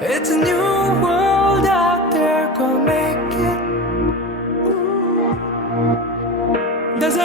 It's a new world out there, go make it. Does